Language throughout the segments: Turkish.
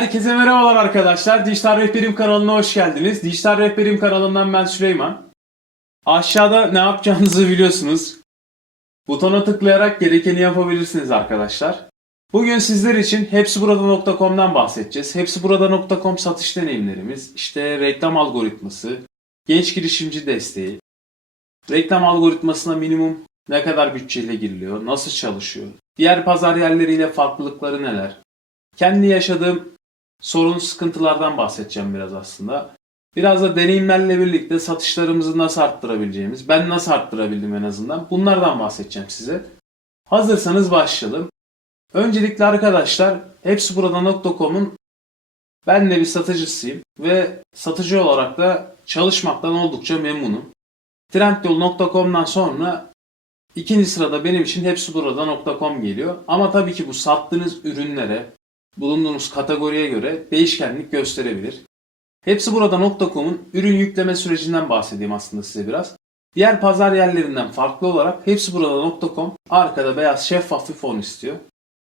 Herkese merhabalar arkadaşlar. Dijital Rehberim kanalına hoş geldiniz. Dijital Rehberim kanalından ben Süleyman. Aşağıda ne yapacağınızı biliyorsunuz. Butona tıklayarak gerekeni yapabilirsiniz arkadaşlar. Bugün sizler için hepsiburada.com'dan bahsedeceğiz. Hepsiburada.com satış deneyimlerimiz, işte reklam algoritması, genç girişimci desteği, reklam algoritmasına minimum ne kadar bütçeyle giriliyor, nasıl çalışıyor, diğer pazar yerleriyle farklılıkları neler, kendi yaşadığım sorun sıkıntılardan bahsedeceğim biraz aslında. Biraz da deneyimlerle birlikte satışlarımızı nasıl arttırabileceğimiz, ben nasıl arttırabildim en azından bunlardan bahsedeceğim size. Hazırsanız başlayalım. Öncelikle arkadaşlar hepsiburada.com'un ben de bir satıcısıyım ve satıcı olarak da çalışmaktan oldukça memnunum. Trendyol.com'dan sonra ikinci sırada benim için hepsiburada.com geliyor. Ama tabii ki bu sattığınız ürünlere, bulunduğunuz kategoriye göre değişkenlik gösterebilir. Hepsiburada.com'un ürün yükleme sürecinden bahsedeyim aslında size biraz. Diğer pazar yerlerinden farklı olarak hepsiburada.com arkada beyaz şeffaf bir fon istiyor.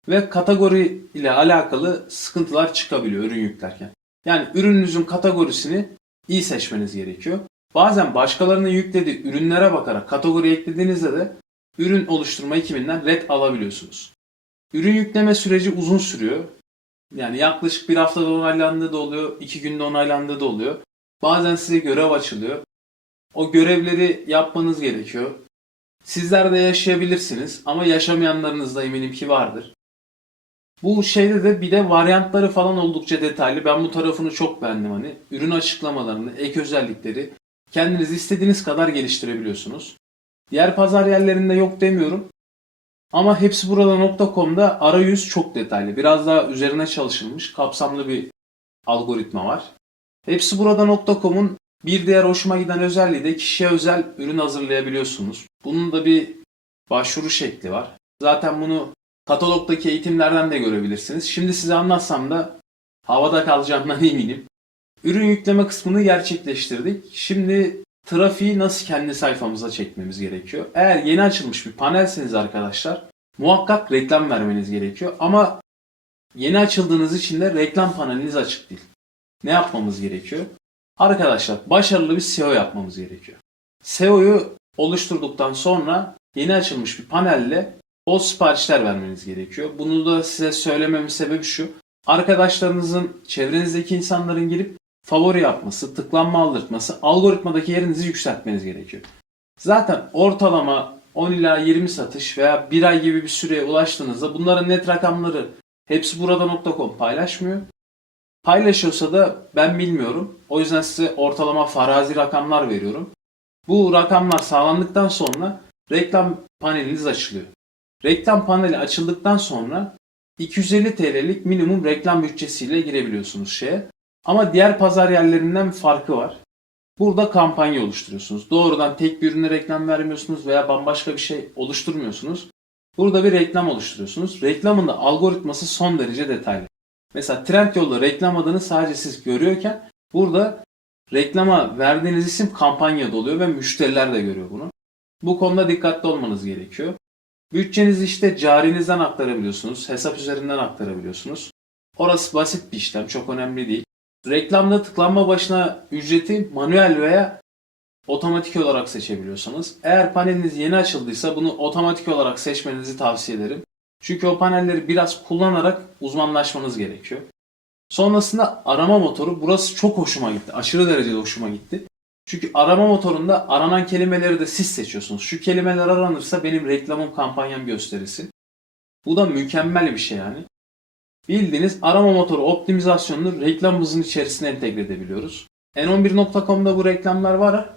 Ve kategori ile alakalı sıkıntılar çıkabiliyor ürün yüklerken. Yani ürününüzün kategorisini iyi seçmeniz gerekiyor. Bazen başkalarının yüklediği ürünlere bakarak kategori eklediğinizde de ürün oluşturma ekibinden red alabiliyorsunuz. Ürün yükleme süreci uzun sürüyor. Yani yaklaşık bir haftada onaylandığı da oluyor, iki günde onaylandığı da oluyor. Bazen size görev açılıyor. O görevleri yapmanız gerekiyor. Sizler de yaşayabilirsiniz ama yaşamayanlarınız da eminim ki vardır. Bu şeyde de bir de varyantları falan oldukça detaylı. Ben bu tarafını çok beğendim hani. Ürün açıklamalarını, ek özellikleri kendiniz istediğiniz kadar geliştirebiliyorsunuz. Diğer pazar yerlerinde yok demiyorum. Ama hepsi burada.com'da arayüz çok detaylı. Biraz daha üzerine çalışılmış, kapsamlı bir algoritma var. Hepsi burada.com'un bir diğer hoşuma giden özelliği de kişiye özel ürün hazırlayabiliyorsunuz. Bunun da bir başvuru şekli var. Zaten bunu katalogdaki eğitimlerden de görebilirsiniz. Şimdi size anlatsam da havada kalacağımdan eminim. Ürün yükleme kısmını gerçekleştirdik. Şimdi trafiği nasıl kendi sayfamıza çekmemiz gerekiyor. Eğer yeni açılmış bir panelseniz arkadaşlar muhakkak reklam vermeniz gerekiyor. Ama yeni açıldığınız için de reklam paneliniz açık değil. Ne yapmamız gerekiyor? Arkadaşlar başarılı bir SEO yapmamız gerekiyor. SEO'yu oluşturduktan sonra yeni açılmış bir panelle bol siparişler vermeniz gerekiyor. Bunu da size söylememin sebebi şu. Arkadaşlarınızın, çevrenizdeki insanların girip favori yapması, tıklanma aldırtması, algoritmadaki yerinizi yükseltmeniz gerekiyor. Zaten ortalama 10 ila 20 satış veya 1 ay gibi bir süreye ulaştığınızda bunların net rakamları hepsi burada.com paylaşmıyor. Paylaşıyorsa da ben bilmiyorum. O yüzden size ortalama farazi rakamlar veriyorum. Bu rakamlar sağlandıktan sonra reklam paneliniz açılıyor. Reklam paneli açıldıktan sonra 250 TL'lik minimum reklam bütçesiyle girebiliyorsunuz şeye. Ama diğer pazar yerlerinden farkı var. Burada kampanya oluşturuyorsunuz. Doğrudan tek bir ürüne reklam vermiyorsunuz veya bambaşka bir şey oluşturmuyorsunuz. Burada bir reklam oluşturuyorsunuz. Reklamın da algoritması son derece detaylı. Mesela Trendyol'da reklam adını sadece siz görüyorken burada reklama verdiğiniz isim kampanyada oluyor ve müşteriler de görüyor bunu. Bu konuda dikkatli olmanız gerekiyor. Bütçenizi işte carinizden aktarabiliyorsunuz, hesap üzerinden aktarabiliyorsunuz. Orası basit bir işlem, çok önemli değil. Reklamda tıklanma başına ücreti manuel veya otomatik olarak seçebiliyorsanız. Eğer paneliniz yeni açıldıysa bunu otomatik olarak seçmenizi tavsiye ederim. Çünkü o panelleri biraz kullanarak uzmanlaşmanız gerekiyor. Sonrasında arama motoru. Burası çok hoşuma gitti. Aşırı derecede hoşuma gitti. Çünkü arama motorunda aranan kelimeleri de siz seçiyorsunuz. Şu kelimeler aranırsa benim reklamım kampanyam gösterilsin. Bu da mükemmel bir şey yani. Bildiğiniz arama motoru optimizasyonunu reklamımızın içerisine entegre edebiliyoruz. N11.com'da bu reklamlar var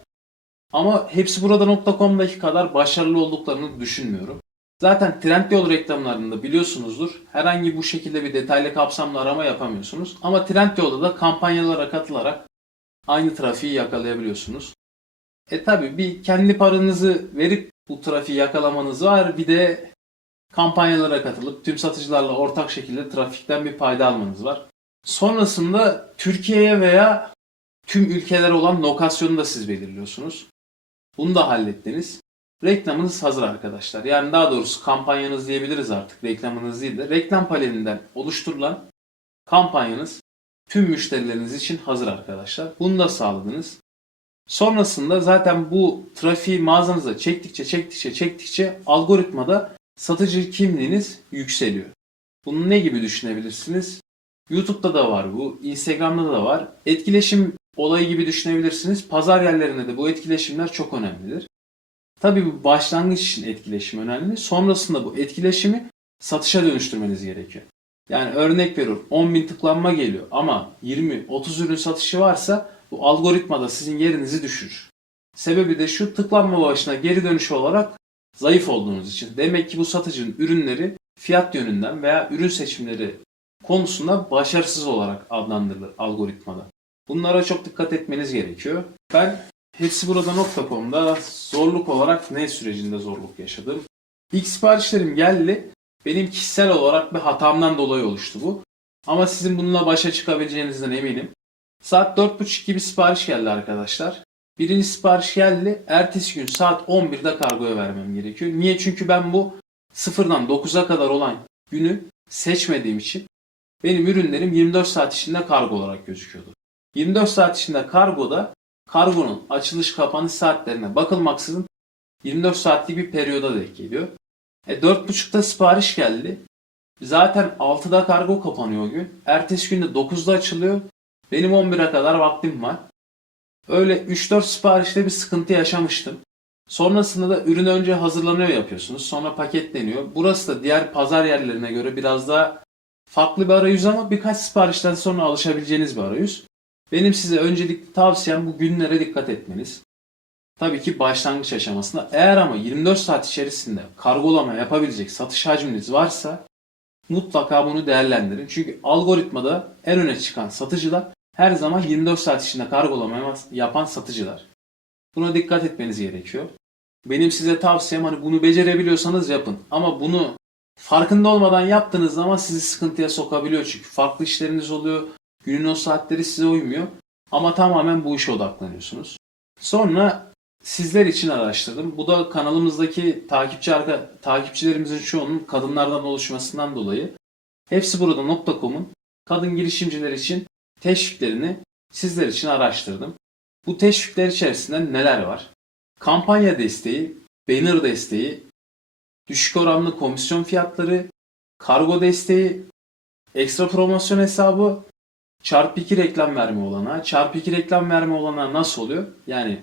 ama hepsi burada.com'daki kadar başarılı olduklarını düşünmüyorum. Zaten Trendyol reklamlarında biliyorsunuzdur. Herhangi bu şekilde bir detaylı kapsamlı arama yapamıyorsunuz. Ama Trendyol'da da kampanyalara katılarak aynı trafiği yakalayabiliyorsunuz. E tabi bir kendi paranızı verip bu trafiği yakalamanız var. Bir de kampanyalara katılıp tüm satıcılarla ortak şekilde trafikten bir payda almanız var. Sonrasında Türkiye'ye veya tüm ülkelere olan lokasyonu da siz belirliyorsunuz. Bunu da hallettiniz. Reklamınız hazır arkadaşlar. Yani daha doğrusu kampanyanız diyebiliriz artık. Reklamınız değil de reklam panelinden oluşturulan kampanyanız tüm müşterileriniz için hazır arkadaşlar. Bunu da sağladınız. Sonrasında zaten bu trafiği mağazanıza çektikçe çektikçe çektikçe algoritmada satıcı kimliğiniz yükseliyor. Bunu ne gibi düşünebilirsiniz? YouTube'da da var bu, Instagram'da da var. Etkileşim olayı gibi düşünebilirsiniz. Pazar yerlerinde de bu etkileşimler çok önemlidir. Tabii bu başlangıç için etkileşim önemli. Sonrasında bu etkileşimi satışa dönüştürmeniz gerekiyor. Yani örnek veriyorum 10.000 tıklanma geliyor ama 20-30 ürün satışı varsa bu algoritmada sizin yerinizi düşürür. Sebebi de şu tıklanma başına geri dönüşü olarak zayıf olduğunuz için. Demek ki bu satıcının ürünleri fiyat yönünden veya ürün seçimleri konusunda başarısız olarak adlandırılır algoritmada. Bunlara çok dikkat etmeniz gerekiyor. Ben hepsiburada.com'da zorluk olarak ne sürecinde zorluk yaşadım? İlk siparişlerim geldi. Benim kişisel olarak bir hatamdan dolayı oluştu bu. Ama sizin bununla başa çıkabileceğinizden eminim. Saat 4.30 gibi sipariş geldi arkadaşlar. Birinci sipariş geldi. Ertesi gün saat 11'de kargoya vermem gerekiyor. Niye? Çünkü ben bu sıfırdan 9'a kadar olan günü seçmediğim için benim ürünlerim 24 saat içinde kargo olarak gözüküyordu. 24 saat içinde kargoda kargonun açılış kapanış saatlerine bakılmaksızın 24 saatlik bir periyoda denk geliyor. E 4.30'da sipariş geldi. Zaten 6'da kargo kapanıyor o gün. Ertesi günde 9'da açılıyor. Benim 11'e kadar vaktim var. Öyle 3-4 siparişte bir sıkıntı yaşamıştım. Sonrasında da ürün önce hazırlanıyor yapıyorsunuz. Sonra paketleniyor. Burası da diğer pazar yerlerine göre biraz daha farklı bir arayüz ama birkaç siparişten sonra alışabileceğiniz bir arayüz. Benim size öncelikli tavsiyem bu günlere dikkat etmeniz. Tabii ki başlangıç aşamasında. Eğer ama 24 saat içerisinde kargolama yapabilecek satış hacminiz varsa mutlaka bunu değerlendirin. Çünkü algoritmada en öne çıkan satıcılar her zaman 24 saat içinde kargolama yapan satıcılar. Buna dikkat etmeniz gerekiyor. Benim size tavsiyem hani bunu becerebiliyorsanız yapın. Ama bunu farkında olmadan yaptığınız zaman sizi sıkıntıya sokabiliyor. Çünkü farklı işleriniz oluyor. Günün o saatleri size uymuyor. Ama tamamen bu işe odaklanıyorsunuz. Sonra sizler için araştırdım. Bu da kanalımızdaki takipçi arka, takipçilerimizin çoğunun kadınlardan oluşmasından dolayı. Hepsi burada.com'un kadın girişimciler için teşviklerini sizler için araştırdım. Bu teşvikler içerisinde neler var? Kampanya desteği, banner desteği, düşük oranlı komisyon fiyatları, kargo desteği, ekstra promosyon hesabı, çarpı 2 reklam verme olanağı. Çarpı 2 reklam verme olanağı nasıl oluyor? Yani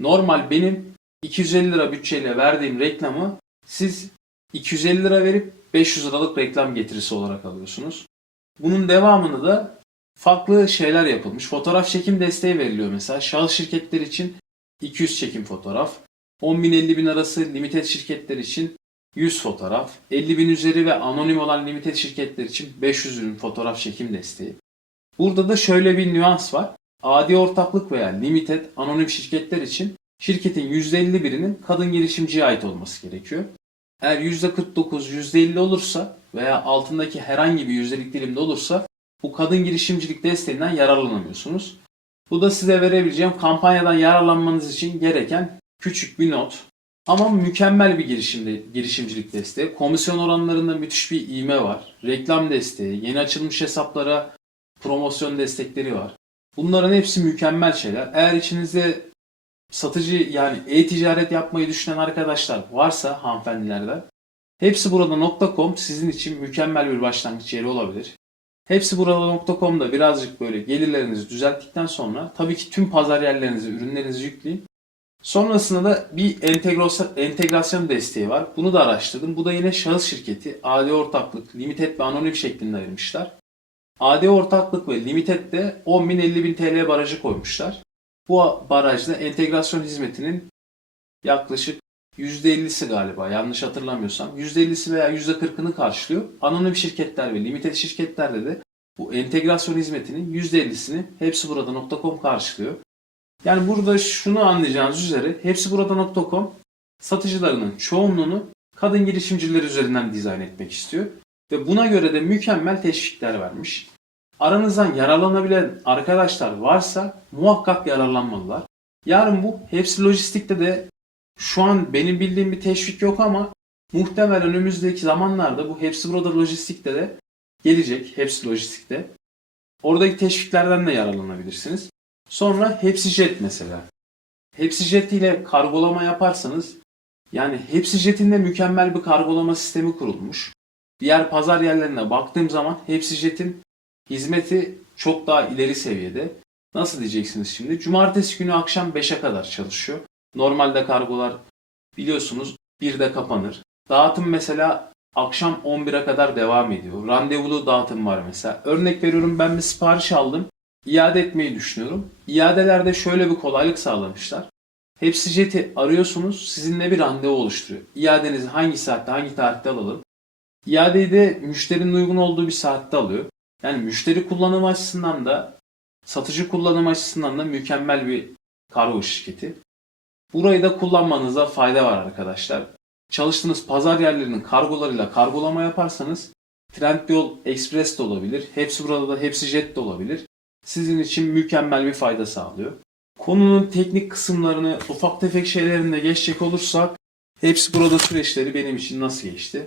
normal benim 250 lira bütçeyle verdiğim reklamı siz 250 lira verip 500 liralık reklam getirisi olarak alıyorsunuz. Bunun devamını da farklı şeyler yapılmış. Fotoğraf çekim desteği veriliyor mesela. Şahıs şirketler için 200 çekim fotoğraf. 10 bin 50 bin arası limited şirketler için 100 fotoğraf. 50 bin üzeri ve anonim olan limited şirketler için 500 ürün fotoğraf çekim desteği. Burada da şöyle bir nüans var. Adi ortaklık veya limited anonim şirketler için şirketin %51'inin kadın girişimciye ait olması gerekiyor. Eğer %49, %50 olursa veya altındaki herhangi bir yüzdelik dilimde olursa bu kadın girişimcilik desteğinden yararlanamıyorsunuz. Bu da size verebileceğim kampanyadan yararlanmanız için gereken küçük bir not. Ama mükemmel bir girişimde, girişimcilik desteği. Komisyon oranlarında müthiş bir iğme var. Reklam desteği, yeni açılmış hesaplara promosyon destekleri var. Bunların hepsi mükemmel şeyler. Eğer içinizde satıcı yani e-ticaret yapmayı düşünen arkadaşlar varsa hanımefendilerden hepsi burada.com sizin için mükemmel bir başlangıç yeri olabilir. Hepsi burada.com'da birazcık böyle gelirlerinizi düzelttikten sonra tabii ki tüm pazar yerlerinizi, ürünlerinizi yükleyin. Sonrasında da bir entegrasyon, entegrasyon desteği var. Bunu da araştırdım. Bu da yine şahıs şirketi, AD ortaklık, limited ve anonim şeklinde ayırmışlar. AD ortaklık ve limited de 10.000 50.000 TL barajı koymuşlar. Bu barajda entegrasyon hizmetinin yaklaşık %50'si galiba yanlış hatırlamıyorsam %50'si veya %40'ını karşılıyor. Anonim şirketler ve limited şirketlerde de bu entegrasyon hizmetinin %50'sini hepsi burada.com karşılıyor. Yani burada şunu anlayacağınız üzere hepsi burada.com satıcılarının çoğunluğunu kadın girişimciler üzerinden dizayn etmek istiyor. Ve buna göre de mükemmel teşvikler vermiş. Aranızdan yararlanabilen arkadaşlar varsa muhakkak yararlanmalılar. Yarın bu hepsi lojistikte de şu an benim bildiğim bir teşvik yok ama muhtemelen önümüzdeki zamanlarda bu hepsi burada lojistikte de gelecek hepsi lojistikte. Oradaki teşviklerden de yararlanabilirsiniz. Sonra hepsi jet mesela. Hepsi jet ile kargolama yaparsanız yani hepsi jetin de mükemmel bir kargolama sistemi kurulmuş. Diğer pazar yerlerine baktığım zaman hepsi jetin hizmeti çok daha ileri seviyede. Nasıl diyeceksiniz şimdi? Cumartesi günü akşam 5'e kadar çalışıyor. Normalde kargolar biliyorsunuz 1'de kapanır. Dağıtım mesela akşam 11'e kadar devam ediyor. Randevulu dağıtım var mesela. Örnek veriyorum ben bir sipariş aldım. İade etmeyi düşünüyorum. İadelerde şöyle bir kolaylık sağlamışlar. Hepsi jeti arıyorsunuz. Sizinle bir randevu oluşturuyor. İadenizi hangi saatte hangi tarihte alalım. İadeyi de müşterinin uygun olduğu bir saatte alıyor. Yani müşteri kullanımı açısından da satıcı kullanım açısından da mükemmel bir kargo şirketi. Burayı da kullanmanıza fayda var arkadaşlar. Çalıştığınız pazar yerlerinin kargolarıyla kargolama yaparsanız Trendyol Express de olabilir. Hepsi burada da hepsi jet de olabilir. Sizin için mükemmel bir fayda sağlıyor. Konunun teknik kısımlarını ufak tefek şeylerinde geçecek olursak hepsi burada süreçleri benim için nasıl geçti?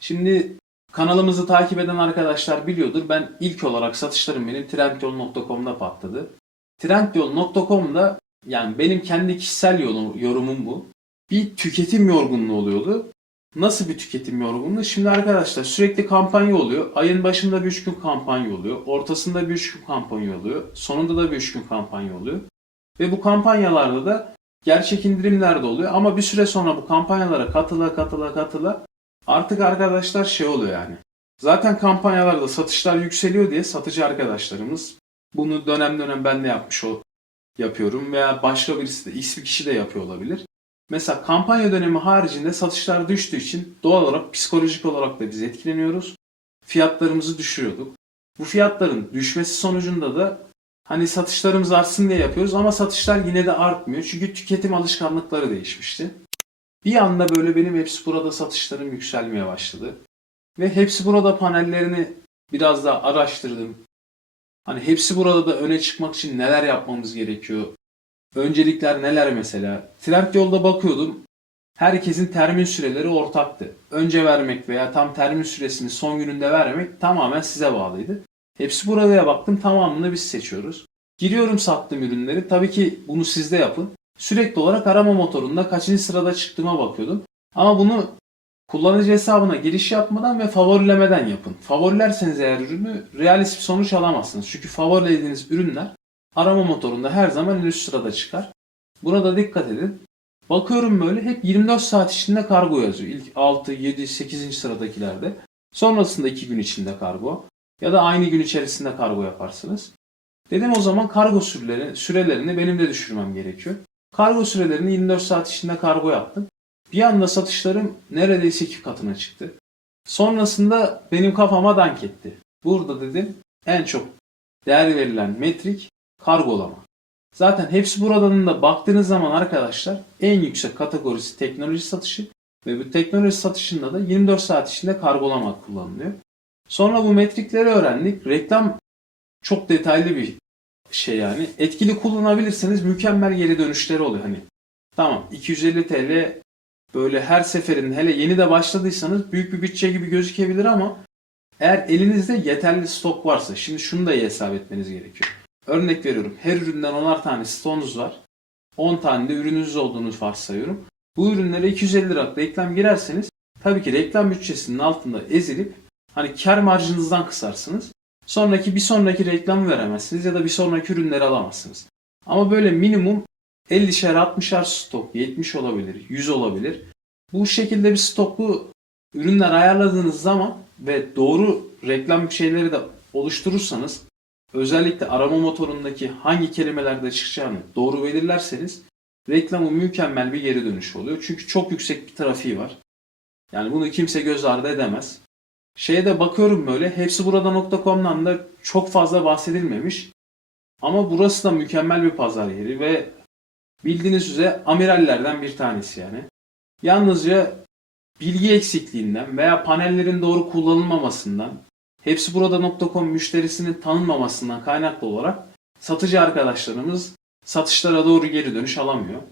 Şimdi kanalımızı takip eden arkadaşlar biliyordur. Ben ilk olarak satışlarım benim trendyol.com'da patladı. Trendyol.com'da yani benim kendi kişisel yorumum bu. Bir tüketim yorgunluğu oluyordu. Nasıl bir tüketim yorgunluğu? Şimdi arkadaşlar sürekli kampanya oluyor. Ayın başında bir üç gün kampanya oluyor. Ortasında bir üç gün kampanya oluyor. Sonunda da bir üç gün kampanya oluyor. Ve bu kampanyalarda da gerçek indirimler de oluyor. Ama bir süre sonra bu kampanyalara katıla katıla katıla artık arkadaşlar şey oluyor yani. Zaten kampanyalarda satışlar yükseliyor diye satıcı arkadaşlarımız bunu dönem dönem ben de yapmış yapıyorum veya başka birisi de X bir kişi de yapıyor olabilir. Mesela kampanya dönemi haricinde satışlar düştüğü için doğal olarak psikolojik olarak da biz etkileniyoruz. Fiyatlarımızı düşürüyorduk. Bu fiyatların düşmesi sonucunda da hani satışlarımız artsın diye yapıyoruz ama satışlar yine de artmıyor. Çünkü tüketim alışkanlıkları değişmişti. Bir anda böyle benim hepsi burada satışlarım yükselmeye başladı. Ve hepsi burada panellerini biraz daha araştırdım. Hani hepsi burada da öne çıkmak için neler yapmamız gerekiyor? Öncelikler neler mesela? Trendyol'da bakıyordum. Herkesin termin süreleri ortaktı. Önce vermek veya tam termin süresini son gününde vermek tamamen size bağlıydı. Hepsi buraya baktım tamamını biz seçiyoruz. Giriyorum sattığım ürünleri. Tabii ki bunu siz de yapın. Sürekli olarak arama motorunda kaçıncı sırada çıktığıma bakıyordum. Ama bunu kullanıcı hesabına giriş yapmadan ve favorilemeden yapın. Favorilerseniz eğer ürünü realist bir sonuç alamazsınız. Çünkü favorilediğiniz ürünler arama motorunda her zaman en üst sırada çıkar. Buna da dikkat edin. Bakıyorum böyle hep 24 saat içinde kargo yazıyor. İlk 6, 7, 8. sıradakilerde. Sonrasında 2 gün içinde kargo. Ya da aynı gün içerisinde kargo yaparsınız. Dedim o zaman kargo süreleri, sürelerini benim de düşürmem gerekiyor. Kargo sürelerini 24 saat içinde kargo yaptım. Bir anda satışlarım neredeyse iki katına çıktı. Sonrasında benim kafama dank etti. Burada dedim en çok değer verilen metrik kargolama. Zaten hepsi buradan da baktığınız zaman arkadaşlar en yüksek kategorisi teknoloji satışı ve bu teknoloji satışında da 24 saat içinde kargolama kullanılıyor. Sonra bu metrikleri öğrendik. Reklam çok detaylı bir şey yani. Etkili kullanabilirseniz mükemmel geri dönüşleri oluyor. Hani tamam 250 TL böyle her seferinde hele yeni de başladıysanız büyük bir bütçe gibi gözükebilir ama eğer elinizde yeterli stok varsa şimdi şunu da iyi hesap etmeniz gerekiyor. Örnek veriyorum her üründen 10'ar tane stoğunuz var. 10 tane de ürününüz olduğunu varsayıyorum. Bu ürünlere 250 lira reklam girerseniz tabii ki reklam bütçesinin altında ezilip hani kar marjınızdan kısarsınız. Sonraki bir sonraki reklamı veremezsiniz ya da bir sonraki ürünleri alamazsınız. Ama böyle minimum 50'şer 60'ar stok 70 olabilir 100 olabilir. Bu şekilde bir stoklu ürünler ayarladığınız zaman ve doğru reklam şeyleri de oluşturursanız özellikle arama motorundaki hangi kelimelerde çıkacağını doğru belirlerseniz reklamın mükemmel bir geri dönüşü oluyor. Çünkü çok yüksek bir trafiği var. Yani bunu kimse göz ardı edemez. Şeye de bakıyorum böyle hepsi burada.com'dan da çok fazla bahsedilmemiş. Ama burası da mükemmel bir pazar yeri ve bildiğiniz üzere amirallerden bir tanesi yani. Yalnızca bilgi eksikliğinden veya panellerin doğru kullanılmamasından, hepsi burada.com müşterisinin tanınmamasından kaynaklı olarak satıcı arkadaşlarımız satışlara doğru geri dönüş alamıyor.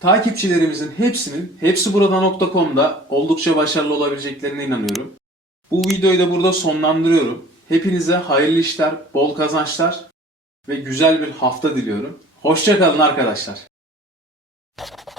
Takipçilerimizin hepsinin hepsi burada.com'da oldukça başarılı olabileceklerine inanıyorum. Bu videoyu da burada sonlandırıyorum. Hepinize hayırlı işler, bol kazançlar ve güzel bir hafta diliyorum. Hoşçakalın arkadaşlar. you